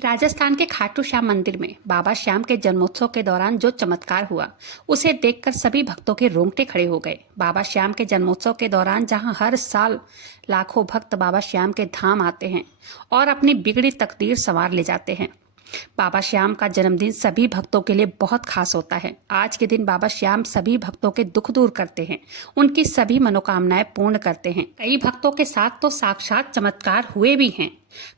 राजस्थान के खाटू श्याम मंदिर में बाबा श्याम के जन्मोत्सव के दौरान जो चमत्कार हुआ, उसे देखकर सभी भक्तों के रोंगटे खड़े हो गए। बाबा श्याम के जन्मोत्सव के दौरान जहां हर साल लाखों भक्त बाबा श्याम के धाम आते हैं और अपनी बिगड़ी तकदीर संवार ले जाते हैं। बाबा श्याम का जन्मदिन सभी भक्तों के लिए बहुत खास होता है। आज के दिन बाबा श्याम सभी भक्तों के दुख दूर करते हैं, उनकी सभी मनोकामनाएं पूर्ण करते हैं। कई भक्तों के साथ तो साक्षात चमत्कार हुए भी हैं।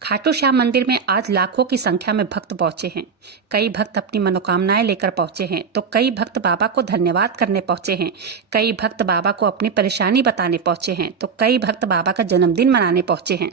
खाटू श्याम मंदिर में आज लाखों की संख्या में भक्त पहुंचे हैं। कई भक्त अपनी मनोकामनाएं लेकर पहुंचे हैं, तो कई भक्त बाबा को धन्यवाद करने पहुंचे हैं। कई भक्त बाबा को अपनी परेशानी बताने पहुंचे हैं, तो कई भक्त बाबा का जन्मदिन मनाने पहुंचे हैं।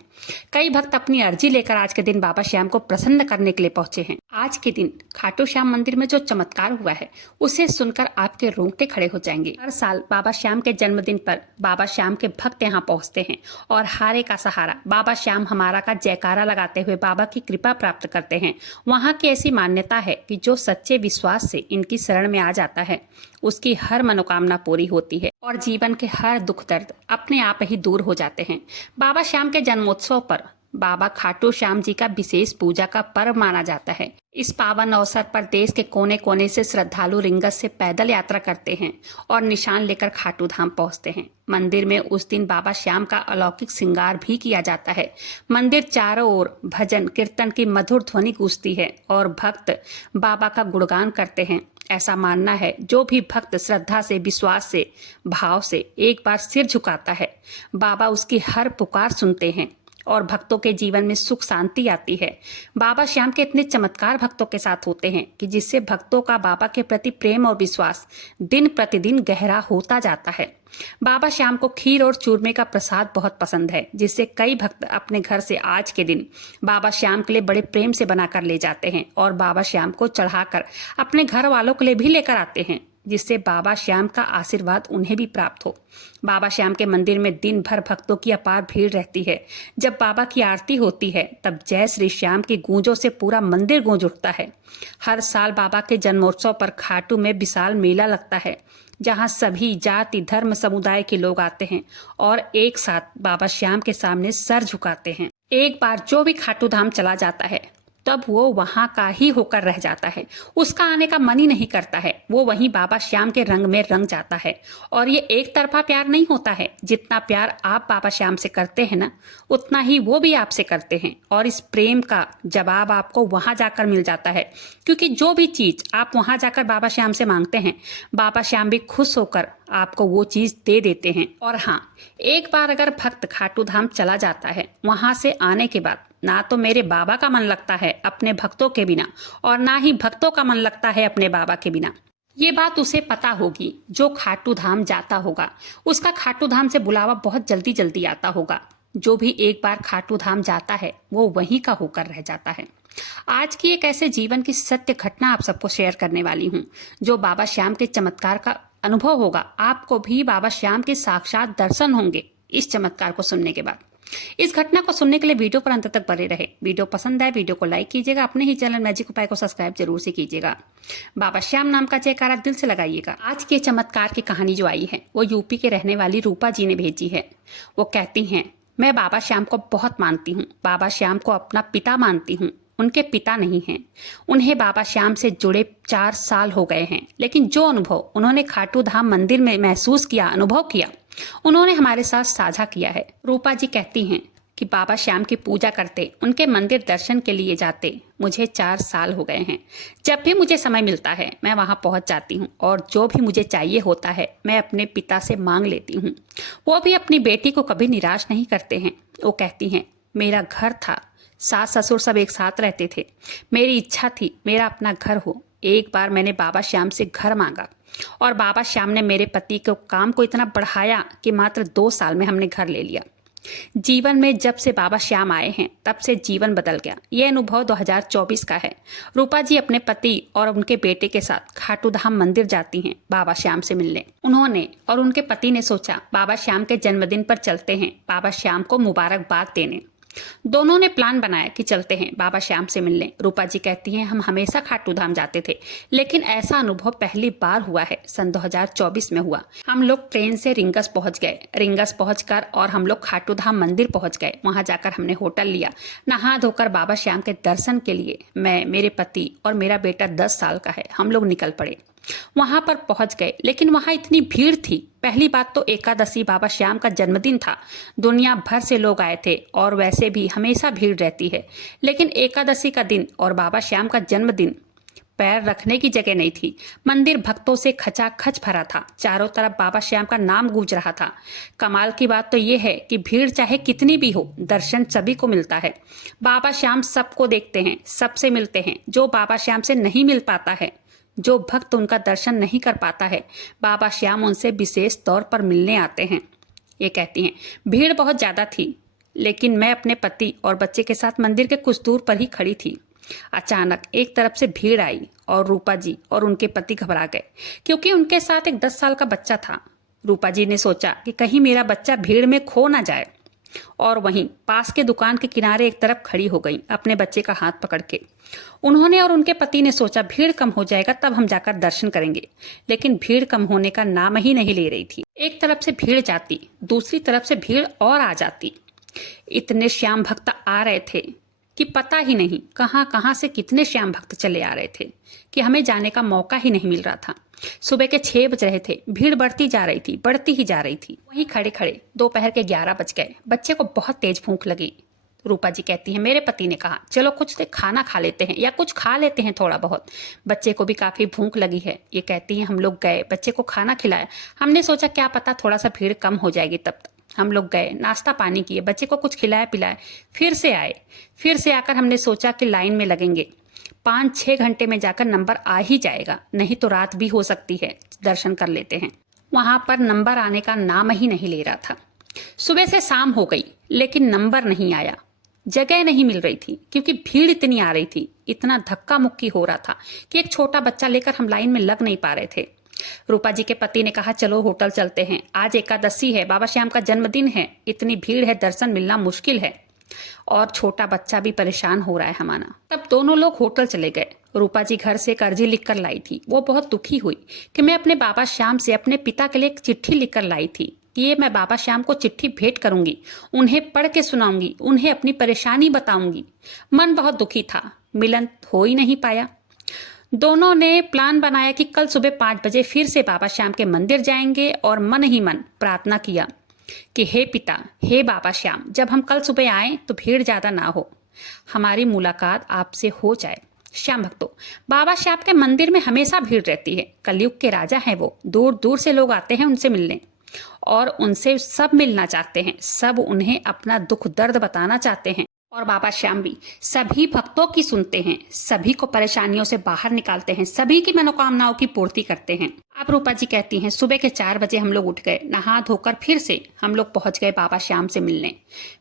कई भक्त अपनी अर्जी लेकर आज के दिन बाबा श्याम को प्रसन्न करने के लिए पहुंचे हैं। आज के दिन खाटू श्याम मंदिर में जो चमत्कार हुआ है, उसे सुनकर आपके रोंगटे खड़े हो जाएंगे। हर साल बाबा श्याम के जन्मदिन पर बाबा श्याम के भक्त यहाँ पहुंचते हैं और हारे का सहारा बाबा श्याम हमारा का जयकारा लगाते हुए बाबा की कृपा प्राप्त करते हैं। वहाँ की ऐसी मान्यता है कि जो सच्चे विश्वास से इनकी शरण में आ जाता है, उसकी हर मनोकामना पूरी होती है और जीवन के हर दुख दर्द अपने आप ही दूर हो जाते हैं। बाबा श्याम के जन्मोत्सव पर बाबा खाटू श्याम जी का विशेष पूजा का पर्व माना जाता है। इस पावन अवसर पर देश के कोने कोने से श्रद्धालु रिंगस से पैदल यात्रा करते हैं और निशान लेकर खाटू धाम पहुंचते हैं। मंदिर में उस दिन बाबा श्याम का अलौकिक श्रृंगार भी किया जाता है। मंदिर चारों ओर भजन कीर्तन की मधुर ध्वनि गूंजती है और भक्त बाबा का गुणगान करते हैं। ऐसा मानना है, जो भी भक्त श्रद्धा से, विश्वास से, भाव से एक बार सिर झुकाता है, बाबा उसकी हर पुकार सुनते हैं और भक्तों के जीवन में सुख शांति आती है। बाबा श्याम के इतने चमत्कार भक्तों के साथ होते हैं कि जिससे भक्तों का बाबा के प्रति प्रेम और विश्वास दिन प्रतिदिन गहरा होता जाता है। बाबा श्याम को खीर और चूरमे का प्रसाद बहुत पसंद है, जिससे कई भक्त अपने घर से आज के दिन बाबा श्याम के लिए बड़े प्रेम से बनाकर ले जाते हैं और बाबा श्याम को चढ़ाकर अपने घर वालों के लिए भी लेकर आते हैं, जिससे बाबा श्याम का आशीर्वाद उन्हें भी प्राप्त हो। बाबा श्याम के मंदिर में दिन भर भक्तों की अपार भीड़ रहती है। जब बाबा की आरती होती है, तब जय श्री श्याम की गूंजों से पूरा मंदिर गूंज उठता है। हर साल बाबा के जन्मोत्सव पर खाटू में विशाल मेला लगता है, जहां सभी जाति धर्म समुदाय के लोग आते हैं और एक साथ बाबा श्याम के सामने सर झुकाते हैं। एक बार जो भी खाटू धाम चला जाता है, तब वो वहां का ही होकर रह जाता है। उसका आने का मन ही नहीं करता है। वो वहीं बाबा श्याम के रंग में रंग जाता है। और ये एक तरफा प्यार नहीं होता है। जितना प्यार आप बाबा श्याम से करते हैं ना, उतना ही वो भी आपसे करते हैं। और इस प्रेम का जवाब आपको वहां जाकर मिल जाता है, क्योंकि जो भी चीज आप वहां जाकर बाबा श्याम से मांगते हैं, बाबा श्याम भी खुश होकर आपको वो चीज दे देते हैं। और हाँ, एक बार अगर भक्त खाटू धाम चला जाता है, वहां से आने के बाद ना तो मेरे बाबा का मन लगता है अपने भक्तों के बिना, और ना ही भक्तों का मन लगता है अपने बाबा के बिना। ये बात उसे पता होगी। जो खाटू धाम जाता होगा, उसका खाटू धाम से बुलावा बहुत जल्दी जल्दी आता होगा। जो भी एक बार खाटू धाम जाता है, वो वहीं का होकर रह जाता है। आज की एक ऐसे जीवन की सत्य घटना आप सबको शेयर करने वाली हूँ, जो बाबा श्याम के चमत्कार का अनुभव होगा। आपको भी बाबा श्याम के साक्षात दर्शन होंगे इस चमत्कार को सुनने के बाद। इस घटना को सुनने के लिए वीडियो पर अंत तक बने रहे। वीडियो पसंद आए, वीडियो को लाइक कीजिएगा। अपने ही चैनल मैजिक उपाय को सब्सक्राइब जरूर से कीजिएगा। बाबा श्याम नाम का जयकारा दिल से लगाइएगा। आज के चमत्कार की कहानी जो आई है, वो यूपी के रहने वाली रूपा जी ने भेजी है। वो कहती हैं, मैं बाबा श्याम को बहुत मानती हूँ। बाबा श्याम को अपना पिता मानती हूँ। उनके पिता नहीं हैं। उन्हें बाबा श्याम से जुड़े 4 साल हो गए हैं, लेकिन जो अनुभव उन्होंने खाटू धाम मंदिर में महसूस किया, अनुभव किया, उन्होंने हमारे साथ साझा किया है। रूपा जी कहती हैं कि बाबा श्याम की पूजा करते, उनके मंदिर दर्शन के लिए जाते मुझे 4 साल हो गए हैं। जब भी मुझे समय मिलता है, मैं वहां पहुंच जाती हूं और जो भी मुझे चाहिए होता है, मैं अपने पिता से मांग लेती हूं। वो भी अपनी बेटी को कभी निराश नहीं करते हैं। वो कहती हैं, मेरा घर था, सास ससुर सब एक साथ रहते थे। मेरी इच्छा थी मेरा अपना घर हो। एक बार मैंने बाबा श्याम से घर मांगा और बाबा श्याम ने मेरे पति के काम को इतना बढ़ाया कि मात्र 2 साल में हमने घर ले लिया। जीवन में जब से बाबा श्याम आए हैं, तब से जीवन बदल गया। ये अनुभव 2024 का है। रूपा जी अपने पति और उनके बेटे के साथ खाटू धाम मंदिर जाती हैं बाबा श्याम से मिलने। उन्होंने और उनके पति ने सोचा, बाबा श्याम के जन्मदिन पर चलते हैं बाबा श्याम को मुबारकबाद देने। दोनों ने प्लान बनाया कि चलते हैं बाबा श्याम से मिलने। रूपा जी कहती हैं हम हमेशा खाटू धाम जाते थे, लेकिन ऐसा अनुभव पहली बार हुआ है। सन 2024 में हुआ। हम लोग ट्रेन से रिंगस पहुंच गए। रिंगस पहुंचकर और हम लोग खाटू धाम मंदिर पहुंच गए। वहां जाकर हमने होटल लिया। नहा धोकर बाबा श्याम के दर्शन के लिए मैं, मेरे पति और मेरा बेटा 10 साल का है, हम लोग निकल पड़े। वहां पर पहुंच गए, लेकिन वहां इतनी भीड़ थी। पहली बात तो एकादशी बाबा श्याम का जन्मदिन था। दुनिया भर से लोग आए थे और वैसे भी हमेशा भीड़ रहती है, लेकिन एकादशी का दिन और बाबा श्याम का जन्मदिन, पैर रखने की जगह नहीं थी। मंदिर भक्तों से खचाखच भरा था। चारों तरफ बाबा श्याम का नाम गूंज रहा था। कमाल की बात तो यह है कि भीड़ चाहे कितनी भी हो, दर्शन सभी को मिलता है। बाबा श्याम सबको देखते हैं, सबसे मिलते हैं। जो बाबा श्याम से नहीं मिल पाता है, जो भक्त उनका दर्शन नहीं कर पाता है, बाबा श्याम उनसे विशेष तौर पर मिलने आते हैं। ये कहती हैं भीड़ बहुत ज्यादा थी, लेकिन मैं अपने पति और बच्चे के साथ मंदिर के कुछ दूर पर ही खड़ी थी। अचानक एक तरफ से भीड़ आई और रूपा जी और उनके पति घबरा गए, क्योंकि उनके साथ एक 10 साल का बच्चा था। रूपा जी ने सोचा कि कहीं मेरा बच्चा भीड़ में खो ना जाए, और वहीं पास के दुकान के किनारे एक तरफ खड़ी हो गई अपने बच्चे का हाथ पकड़ के। उन्होंने और उनके पति ने सोचा भीड़ कम हो जाएगा तब हम जाकर दर्शन करेंगे, लेकिन भीड़ कम होने का नाम ही नहीं ले रही थी। एक तरफ से भीड़ जाती, दूसरी तरफ से भीड़ और आ जाती। इतने श्याम भक्त आ रहे थे कि पता ही नहीं कहां कहां से कितने श्याम भक्त चले आ रहे थे कि हमें जाने का मौका ही नहीं मिल रहा था। सुबह के 6 बज रहे थे। भीड़ बढ़ती जा रही थी, बढ़ती ही जा रही थी। वहीं खड़े खड़े दोपहर के 11 बज गए। बच्चे को बहुत तेज भूख लगी। रूपा जी कहती है मेरे पति ने कहा चलो कुछ खाना खा लेते हैं या कुछ खा लेते हैं थोड़ा बहुत। बच्चे को भी काफी भूख लगी है। ये कहती हैं हम लोग गए, बच्चे को खाना खिलाया। हमने सोचा क्या पता थोड़ा सा भीड़ कम हो जाएगी तब तक। हम लोग गए, नाश्ता पानी किए, बच्चे को कुछ खिलाया पिलाया, फिर से आए। फिर से आकर हमने सोचा कि लाइन में लगेंगे, 5-6 घंटे में जाकर नंबर आ ही जाएगा, नहीं तो रात भी हो सकती है, दर्शन कर लेते हैं। वहां पर नंबर आने का नाम ही नहीं ले रहा था। सुबह से शाम हो गई, लेकिन नंबर नहीं आया। जगह नहीं मिल रही थी क्योंकि भीड़ इतनी आ रही थी। इतना धक्का मुक्की हो रहा था कि एक छोटा बच्चा लेकर हम लाइन में लग नहीं पा रहे थे। रूपा जी के पति ने कहा चलो होटल चलते हैं, आज एकादशी है, बाबा श्याम का जन्मदिन है, इतनी भीड़ है, दर्शन मिलना मुश्किल है और छोटा बच्चा भी परेशान हो रहा है हमारा। तब दोनों लोग होटल चले गए। रूपा जी घर से एक अर्जी लिखकर लाई थी। वो बहुत दुखी हुई कि मैं अपने बाबा श्याम से अपने पिता के लिए एक चिट्ठी लिखकर लाई थी कि ये मैं बाबा श्याम को चिट्ठी भेंट करूंगी, उन्हें पढ़ के सुनाऊंगी, उन्हें अपनी परेशानी बताऊंगी। मन बहुत दुखी था, मिलन हो ही नहीं पाया। दोनों ने प्लान बनाया कि कल सुबह 5 बजे फिर से बाबा श्याम के मंदिर जाएंगे और मन ही मन प्रार्थना किया कि हे पिता, हे बाबा श्याम, जब हम कल सुबह आए तो भीड़ ज्यादा ना हो, हमारी मुलाकात आपसे हो जाए। श्याम भक्तों, बाबा श्याम के मंदिर में हमेशा भीड़ रहती है। कलयुग के राजा हैं वो, दूर दूर से लोग आते हैं उनसे मिलने और उनसे सब मिलना चाहते हैं, सब उन्हें अपना दुख दर्द बताना चाहते हैं। और बाबा श्याम भी सभी भक्तों की सुनते हैं, सभी को परेशानियों से बाहर निकालते हैं, सभी की मनोकामनाओं की पूर्ति करते हैं। अब रूपा जी कहती हैं सुबह के 4 बजे हम लोग उठ गए, नहा धोकर फिर से हम लोग पहुंच गए बाबा श्याम से मिलने।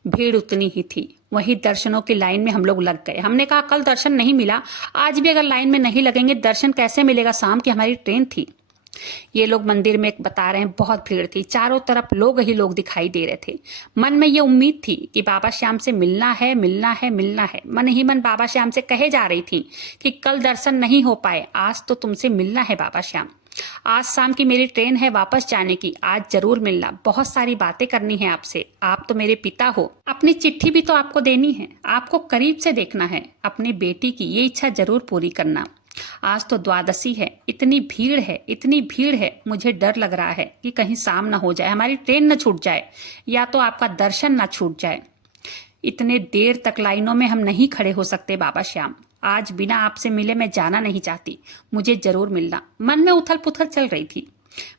भीड़ उतनी ही थी। वही दर्शनों की लाइन में हम लोग लग गए। हमने कहा कल दर्शन नहीं मिला, आज भी अगर लाइन में नहीं लगेंगे दर्शन कैसे मिलेगा, शाम की हमारी ट्रेन थी। ये लोग मंदिर में बता रहे हैं बहुत भीड़ थी, चारों तरफ लोग ही लोग दिखाई दे रहे थे। मन में ये उम्मीद थी कि बाबा श्याम से मिलना है, मिलना है, मिलना है। मन ही मन बाबा श्याम से कहे जा रही थी कि कल दर्शन नहीं हो पाए, आज तो तुमसे मिलना है बाबा श्याम। आज शाम की मेरी ट्रेन है वापस जाने की, आज जरूर मिलना, बहुत सारी बातें करनी है आपसे, आप तो मेरे पिता हो, अपनी चिट्ठी भी तो आपको देनी है, आपको करीब से देखना है, अपनी बेटी की ये इच्छा जरूर पूरी करना। आज तो द्वादशी है, इतनी भीड़ है, इतनी भीड़ है, मुझे डर लग रहा है कि कहीं शाम ना हो जाए, हमारी ट्रेन न छूट जाए या तो आपका दर्शन ना छूट जाए। इतने देर तक लाइनों में हम नहीं खड़े हो सकते बाबा श्याम, आज बिना आपसे मिले मैं जाना नहीं चाहती, मुझे जरूर मिलना। मन में उथल पुथल चल रही थी,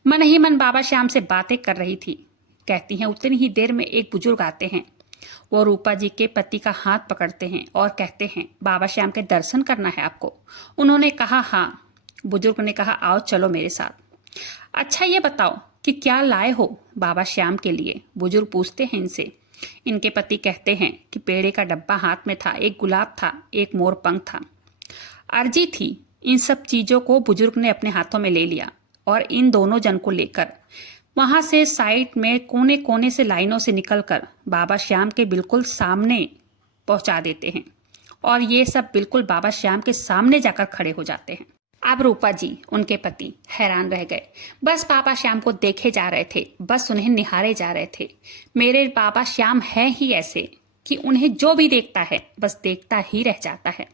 मन ही मन बाबा श्याम से बातें कर रही थी। कहती हैं उतनी ही देर में एक बुजुर्ग आते हैं। वो रूपा जी के पति का हाथ पकड़ते हैं और कहते हैं बाबा श्याम के दर्शन करना है आपको। उन्होंने कहा हाँ। बुजुर्ग ने कहा आओ चलो मेरे साथ। अच्छा ये बताओ कि क्या लाए हो बाबा श्याम के लिए, बुजुर्ग पूछते हैं इनसे। इनके पति कहते हैं कि पेड़े का डब्बा हाथ में था, एक गुलाब था, एक मोर पंख था, अर्जी थी। इन सब चीजों को बुजुर्ग ने अपने हाथों में ले लिया और इन दोनों जन को लेकर वहां से साइड में कोने कोने से लाइनों से निकलकर बाबा श्याम के बिल्कुल सामने पहुंचा देते हैं और ये सब बिल्कुल बाबा श्याम के सामने जाकर खड़े हो जाते हैं। अब रूपा जी, उनके पति, हैरान रह गए। बस बाबा श्याम को देखे जा रहे थे, बस उन्हें निहारे जा रहे थे। मेरे बाबा श्याम हैं ही ऐसे कि उन्हें जो भी देखता है बस देखता ही रह जाता है,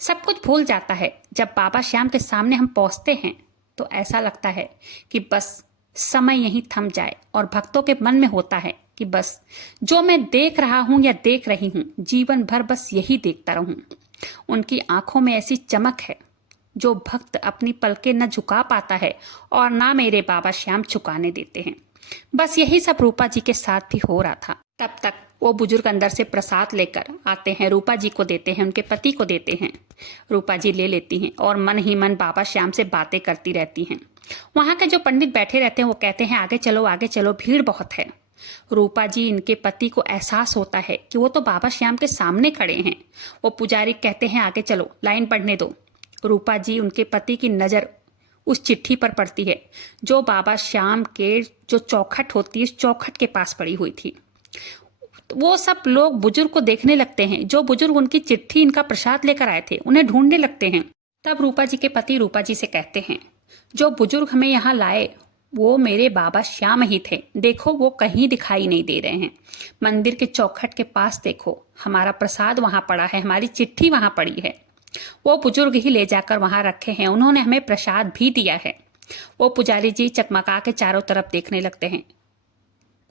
सब कुछ भूल जाता है। जब बाबा श्याम के सामने हम पहुंचते हैं तो ऐसा लगता है कि बस समय यहीं थम जाए और भक्तों के मन में होता है कि बस जो मैं देख रहा हूं या देख रही हूं जीवन भर बस यही देखता रहूं। उनकी आंखों में ऐसी चमक है जो भक्त अपनी पलकें न झुका पाता है और ना मेरे बाबा श्याम झुकाने देते हैं। बस यही सब रूपा जी के साथ भी हो रहा था। तब तक वो बुजुर्ग अंदर से प्रसाद लेकर आते हैं, रूपा जी को देते हैं, उनके पति को देते हैं। रूपा जी ले लेती हैं और मन ही मन बाबा श्याम से बातें करती रहती हैं। वहां के जो पंडित बैठे रहते हैं वो कहते हैं आगे चलो, भीड़ बहुत है। रूपा जी, इनके पति को एहसास होता है कि वो तो बाबा श्याम के सामने खड़े हैं। वो पुजारी कहते हैं आगे चलो, लाइन बढ़ने दो। रूपा जी, उनके पति की नज़र उस चिट्ठी पर पड़ती है जो बाबा श्याम के जो चौखट होती है उस चौखट के पास पड़ी हुई थी। वो सब लोग बुजुर्ग को देखने लगते हैं। जो बुजुर्ग उनकी चिट्ठी, इनका प्रसाद लेकर आए थे, उन्हें ढूंढने लगते हैं। तब रूपा जी के पति रूपा जी से कहते हैं जो बुजुर्ग हमें यहाँ लाए वो मेरे बाबा श्याम ही थे। देखो वो कहीं दिखाई नहीं दे रहे हैं। मंदिर के चौखट के पास देखो, हमारा प्रसाद वहां पड़ा है, हमारी चिट्ठी वहां पड़ी है। वो बुजुर्ग ही ले जाकर वहां रखे हैं, उन्होंने हमें प्रसाद भी दिया है। वो पुजारी जी चकमका के चारों तरफ देखने लगते हैं।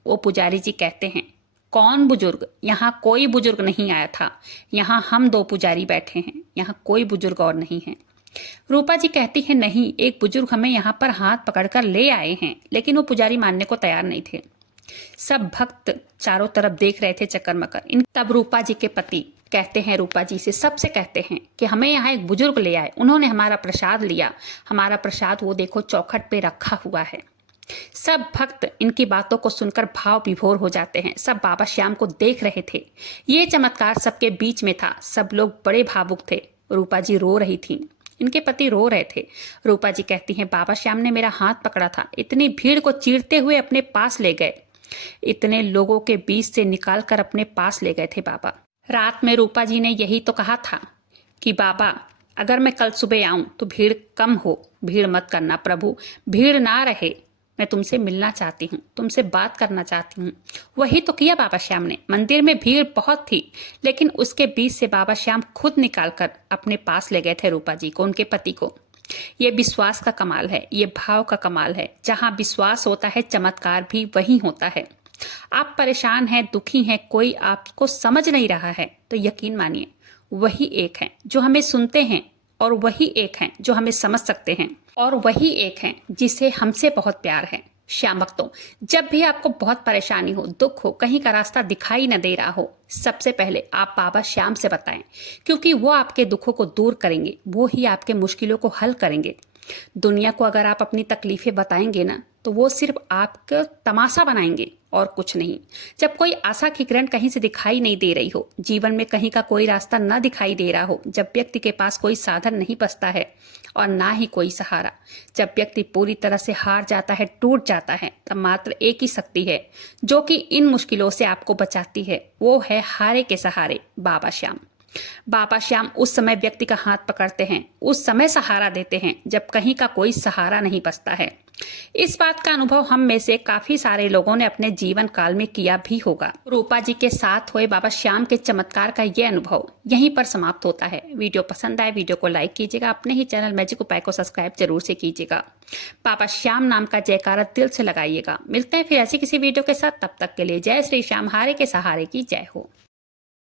वो पुजारी जी कहते हैं कौन बुजुर्ग? यहाँ कोई बुजुर्ग नहीं आया था, यहाँ हम दो पुजारी बैठे हैं, यहाँ कोई बुजुर्ग और नहीं है। रूपा जी कहती है नहीं, एक बुजुर्ग हमें यहाँ पर हाथ पकड़कर ले आए हैं, लेकिन वो पुजारी मानने को तैयार नहीं थे। सब भक्त चारों तरफ देख रहे थे चक्कर मकर। तब रूपा जी के पति कहते हैं रूपा जी से, सबसे कहते हैं कि हमें यहाँ एक बुजुर्ग ले आए, उन्होंने हमारा प्रसाद लिया, हमारा प्रसाद वो देखो चौखट पे रखा हुआ है। सब भक्त इनकी बातों को सुनकर भाव विभोर हो जाते हैं। सब बाबा श्याम को देख रहे थे। ये चमत्कार सबके बीच में था। सब लोग बड़े भावुक थे। रूपा जी रो रही थी, इनके पति रो रहे थे। रूपा जी कहती हैं बाबा श्याम ने मेरा हाथ पकड़ा था, इतनी भीड़ को चीरते हुए अपने पास ले गए, इतने लोगों के बीच से निकाल कर अपने पास ले गए थे बाबा। रात में रूपा जी ने यही तो कहा था कि बाबा अगर मैं कल सुबह आऊं तो भीड़ कम हो, भीड़ मत करना प्रभु, भीड़ ना रहे, मैं तुमसे मिलना चाहती हूँ, तुमसे बात करना चाहती हूँ। वही तो किया बाबा श्याम ने। मंदिर में भीड़ बहुत थी, लेकिन उसके बीच से बाबा श्याम खुद निकालकर अपने पास ले गए थे रूपा जी को, उनके पति को। ये विश्वास का कमाल है, ये भाव का कमाल है। जहाँ विश्वास होता है चमत्कार भी वही होता है। आप परेशान हैं, दुखी हैं, कोई आपको समझ नहीं रहा है तो यकीन मानिए वही एक है जो हमें सुनते हैं, और वही एक है जो हमें समझ सकते हैं, और वही एक है जिसे हमसे बहुत प्यार है। श्याम भक्तों, जब भी आपको बहुत परेशानी हो, दुख हो, कहीं का रास्ता दिखाई न दे रहा हो, सबसे पहले आप बाबा श्याम से बताएं, क्योंकि वो आपके दुखों को दूर करेंगे, वो ही आपके मुश्किलों को हल करेंगे। दुनिया को अगर आप अपनी तकलीफें बताएंगे ना तो वो सिर्फ आपका तमाशा बनाएंगे और कुछ नहीं। जब कोई आशा की किरण कहीं से दिखाई नहीं दे रही हो, जीवन में कहीं का कोई रास्ता न दिखाई दे रहा हो, जब व्यक्ति के पास कोई साधन नहीं बचता है और ना ही कोई सहारा, जब व्यक्ति पूरी तरह से हार जाता है, टूट जाता है, तब मात्र एक ही शक्ति है जो कि इन मुश्किलों से आपको बचाती है, वो है हारे के सहारे बाबा श्याम। बाबा श्याम उस समय व्यक्ति का हाथ पकड़ते हैं, उस समय सहारा देते हैं जब कहीं का कोई सहारा नहीं बचता है। इस बात का अनुभव हम में से काफी सारे लोगों ने अपने जीवन काल में किया भी होगा। रूपा जी के साथ हुए बाबा श्याम के चमत्कार का यह अनुभव यहीं पर समाप्त होता है। वीडियो पसंद आए, वीडियो को लाइक कीजिएगा, अपने ही चैनल मैजिक उपाय को सब्सक्राइब जरूर से कीजिएगा। बाबा श्याम नाम का जयकारा दिल से लगाइएगा। मिलते हैं फिर ऐसी किसी वीडियो के साथ, तब तक के लिए जय श्री श्याम, हारे के सहारे की जय हो।